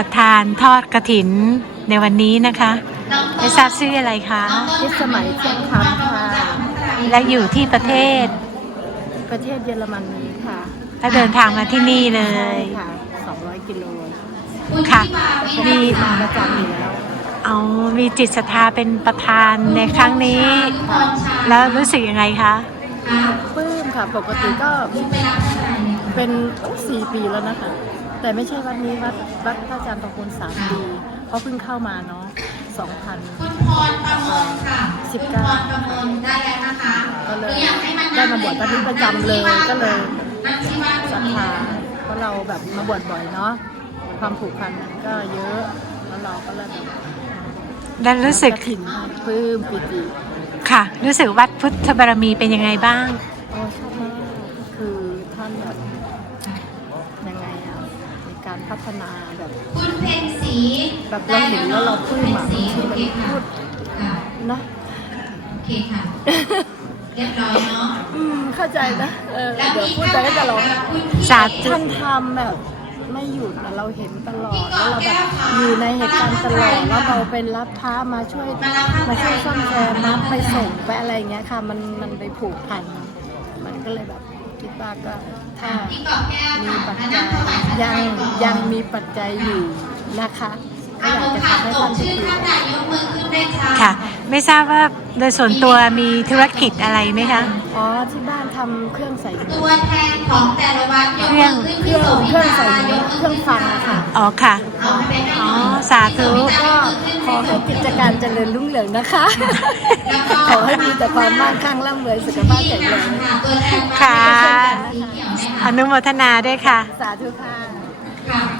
ประธานทอดกระถินในวันนี้นะคะไม่ทราบชื่ออะไรคะพิสมัยเชียงคำค่ะ และอยู่ที่ประเทศประเทศเยอรมนีค่ะและเดินทางมาที่นี่เลใช่ยค่ะ200 กิโล ค่ะมีมาประจำอยู่แล้ว เอามีจิตศรัทธาเป็นประธานในครั้งนี้ แล้วรู้สึกยังไงคะปลื้มค่ะ ปกติก็เป็นสี่ปีแล้วนะคะ แต่ไม่ใช่วัดนี้วัดวัดพระอาจารย์ประคุณสามปีเพราะเพิ่งเข้ามาเนาะ2019ก็เลยได้มาบวชวัดนี้ประจำเลยก็เลยศรัทธาเพราะเราแบบมาบวชบ่อยเนาะความผูกพันมันก็เยอะแล้วเราก็เลยแบบและรู้สึกกฐินปลื้มปิติค่ะ รู้สึกวัดพุทธบารมีเป็นยังไงบ้างโอ้ชอบมากคือท่านแบบยังไงอะใน การพัฒนาแบบคุณเพนสีแบบเราเห็นแล้วเราปลื้มอะสีบางทีโอมันเคค่ะพูดค่ะนะโอเคค่ะเรียบร้อยเนาะอืมเข้าใจนะเออแล้วเดี๋ยวมีพูดไปก็จะร้องคุณพี่สาธุท่านทำแบบไม่หยุดนะเราเห็นตลอดแล้วเราแบบอยู่ในเหตุการณ์ตลอดแล้วเราเป็นรับพระมาช่วยมาช่วยซ่อมแซมมาไปส่งไปอะไรอย่างเงี้ยค่ะ มันมันไปผูกพันมันก็เลยแบบคิดว่าก็ถ้าพี่กอบแก้วมีค่ะปัจมาจันั่ยงถวา ยสักยังการะก่อนยังมีปัจจัยอยู่นะคะก็อาอยากผมจะค่ะทำให้ส่ท่างนพิชื่อธีท่านนายกมือขึ้นด้วยค่ะค่ะ ไม่ทราบว่าโดยส่วนตัวมีธุรกิจอะไรไหมคะ อ๋อที่บ้านทำเครื่องใส่หูตัวแทนของแต่ละวัดยกเครื่มืองอขึ้นเคที่รื่องโสเครื่องใส่หูเครื่องฟังอะค่ะ อ๋อค่ะ เอาไปให้อ๋อน้องสาธุ ก็ขอให้กิจการเจริญรุ่งเรืองนะคะ ขอให้มีแต่ความมั่งคั่งร่ำรวยสุขภาพแข็งแรงค่ะตัวแทนวัด ค่ะ นุโมทนาด้วยค่ะ สาธุค่ะ